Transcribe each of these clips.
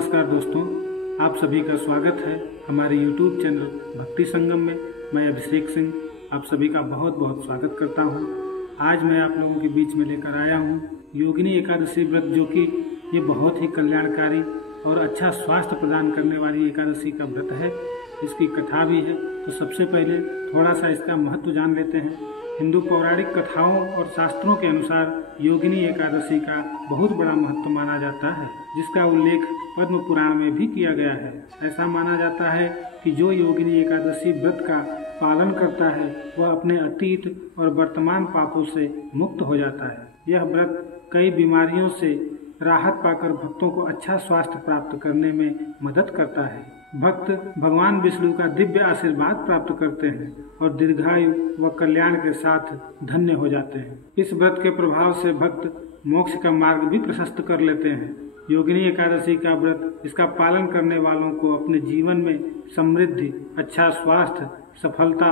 नमस्कार दोस्तों, आप सभी का स्वागत है हमारे YouTube चैनल भक्ति संगम में। मैं अभिषेक सिंह आप सभी का बहुत बहुत स्वागत करता हूं। आज मैं आप लोगों के बीच में लेकर आया हूं योगिनी एकादशी व्रत, जो कि ये बहुत ही कल्याणकारी और अच्छा स्वास्थ्य प्रदान करने वाली एकादशी का व्रत है। इसकी कथा भी है। तो सबसे पहले थोड़ा सा इसका महत्व जान लेते हैं। हिंदू पौराणिक कथाओं और शास्त्रों के अनुसार योगिनी एकादशी का बहुत बड़ा महत्व माना जाता है, जिसका उल्लेख पद्म पुराण में भी किया गया है। ऐसा माना जाता है कि जो योगिनी एकादशी व्रत का पालन करता है वह अपने अतीत और वर्तमान पापों से मुक्त हो जाता है। यह व्रत कई बीमारियों से राहत पाकर भक्तों को अच्छा स्वास्थ्य प्राप्त करने में मदद करता है। भक्त भगवान विष्णु का दिव्य आशीर्वाद प्राप्त करते हैं और दीर्घायु व कल्याण के साथ धन्य हो जाते हैं। इस व्रत के प्रभाव से भक्त मोक्ष का मार्ग भी प्रशस्त कर लेते हैं। योगिनी एकादशी का व्रत, इसका पालन करने वालों को अपने जीवन में समृद्धि, अच्छा स्वास्थ्य, सफलता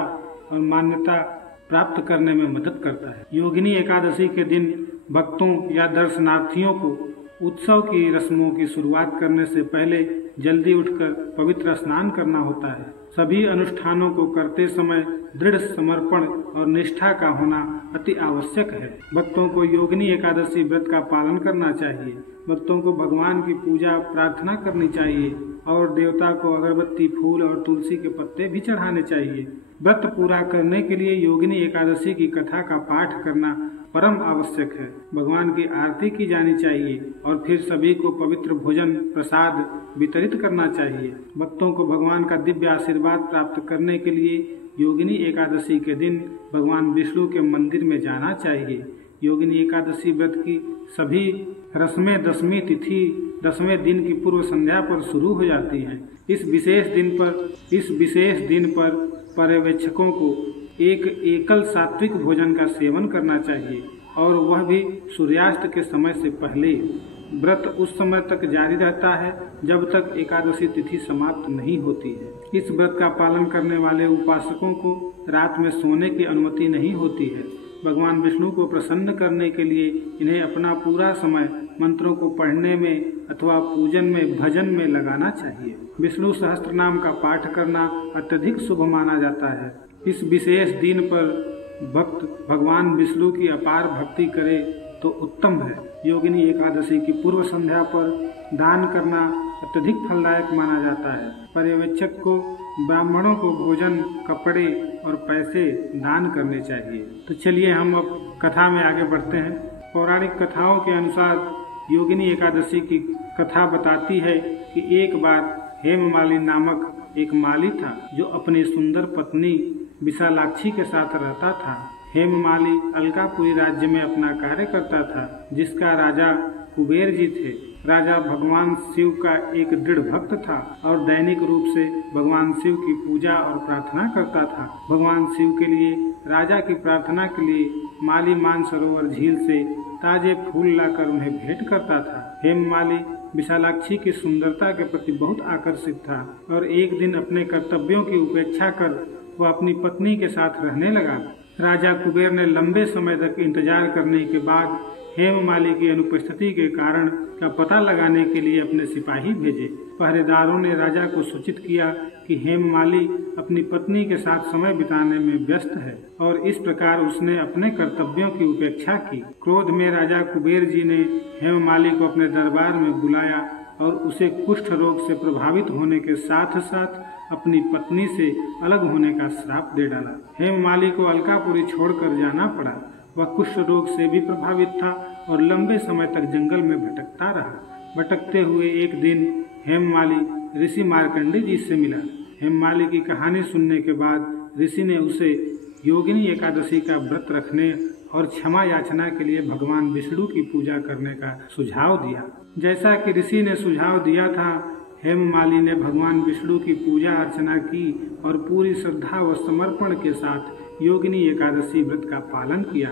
और मान्यता प्राप्त करने में मदद करता है। योगिनी एकादशी के दिन भक्तों या दर्शनार्थियों को उत्सव की रस्मों की शुरुआत करने से पहले जल्दी उठकर पवित्र स्नान करना होता है। सभी अनुष्ठानों को करते समय दृढ़ समर्पण और निष्ठा का होना अति आवश्यक है। भक्तों को योगिनी एकादशी व्रत का पालन करना चाहिए। भक्तों को भगवान की पूजा प्रार्थना करनी चाहिए और देवता को अगरबत्ती, फूल और तुलसी के पत्ते भी चढ़ाने चाहिए। व्रत पूरा करने के लिए योगिनी एकादशी की कथा का पाठ करना परम आवश्यक है। भगवान की आरती की जानी चाहिए और फिर सभी को पवित्र भोजन प्रसाद वितरित करना चाहिए। भक्तों को भगवान का दिव्य आशीर्वाद प्राप्त करने के लिए योगिनी एकादशी के दिन भगवान विष्णु के मंदिर में जाना चाहिए। योगिनी एकादशी व्रत की सभी रस्में 10वीं तिथि 10वें दिन की पूर्व संध्या पर शुरू हो जाती हैं। इस विशेष दिन पर पर्यवेक्षकों को एक एकल सात्विक भोजन का सेवन करना चाहिए और वह भी सूर्यास्त के समय से पहले। व्रत उस समय तक जारी रहता है जब तक एकादशी तिथि समाप्त नहीं होती है। इस व्रत का पालन करने वाले उपासकों को रात में सोने की अनुमति नहीं होती है। भगवान विष्णु को प्रसन्न करने के लिए इन्हें अपना पूरा समय मंत्रों को पढ़ने में अथवा पूजन में, भजन में लगाना चाहिए। विष्णु सहस्त्र नाम का पाठ करना अत्यधिक शुभ माना जाता है। इस विशेष दिन पर भक्त भगवान विष्णु की अपार भक्ति करे तो उत्तम है। योगिनी एकादशी की पूर्व संध्या पर दान करना अत्यधिक फलदायक माना जाता है। पर्यवेक्षक को ब्राह्मणों को भोजन, कपड़े और पैसे दान करने चाहिए। तो चलिए हम अब कथा में आगे बढ़ते हैं। पौराणिक कथाओं के अनुसार योगिनी एकादशी की कथा बताती है कि एक बार हेममाली नामक एक माली था, जो अपनी सुंदर पत्नी विशालाक्षी के साथ रहता था। हेममाली अलकापुरी राज्य में अपना कार्य करता था, जिसका राजा कुबेर जी थे। राजा भगवान शिव का एक दृढ़ भक्त था और दैनिक रूप से भगवान शिव की पूजा और प्रार्थना करता था। भगवान शिव के लिए राजा की प्रार्थना के लिए माली मानसरोवर झील से ताजे फूल लाकर उन्हें भेंट करता था। हेममाली विशालाक्षी की सुंदरता के प्रति बहुत आकर्षित था और एक दिन अपने कर्तव्यों की उपेक्षा कर वह अपनी पत्नी के साथ रहने लगा। राजा कुबेर ने लंबे समय तक इंतजार करने के बाद हेममाली की अनुपस्थिति के कारण का पता लगाने के लिए अपने सिपाही भेजे। पहरेदारों ने राजा को सूचित किया कि हेममाली अपनी पत्नी के साथ समय बिताने में व्यस्त है और इस प्रकार उसने अपने कर्तव्यों की उपेक्षा की। क्रोध में राजा कुबेर जी ने हेममाली को अपने दरबार में बुलाया और उसे कुष्ठ रोग से प्रभावित होने के साथ साथ अपनी पत्नी से अलग होने का श्राप दे डाला। हेममाली को अलकापुरी छोड़कर जाना पड़ा। वह कुष्ठ रोग से भी प्रभावित था और लंबे समय तक जंगल में भटकता रहा। भटकते हुए एक दिन हेममाली ऋषि मार्कंडेय जी से मिला। हेममाली की कहानी सुनने के बाद ऋषि ने उसे योगिनी एकादशी का व्रत रखने और क्षमा याचना के लिए भगवान विष्णु की पूजा करने का सुझाव दिया। जैसा कि ऋषि ने सुझाव दिया था, हेममाली ने भगवान विष्णु की पूजा अर्चना की और पूरी श्रद्धा व समर्पण के साथ योगिनी एकादशी व्रत का पालन किया।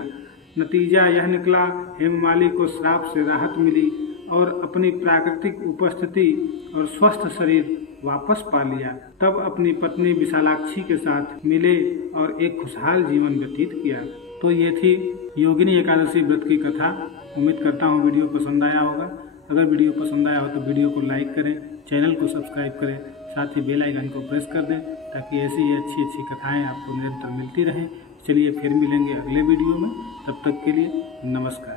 नतीजा यह निकला, हेममाली को श्राप से राहत मिली और अपनी प्राकृतिक उपस्थिति और स्वस्थ शरीर वापस पा लिया। तब अपनी पत्नी विशालाक्षी के साथ मिले और एक खुशहाल जीवन व्यतीत किया। तो ये थी योगिनी एकादशी व्रत की कथा। उम्मीद करता हूँ वीडियो पसंद आया होगा। अगर वीडियो पसंद आया हो तो वीडियो को लाइक करें, चैनल को सब्सक्राइब करें, साथ ही बेल आइकन को प्रेस कर दें ताकि ऐसी ही अच्छी कथाएँ आपको निरंतर मिलती रहें। चलिए फिर मिलेंगे अगले वीडियो में, तब तक के लिए नमस्कार।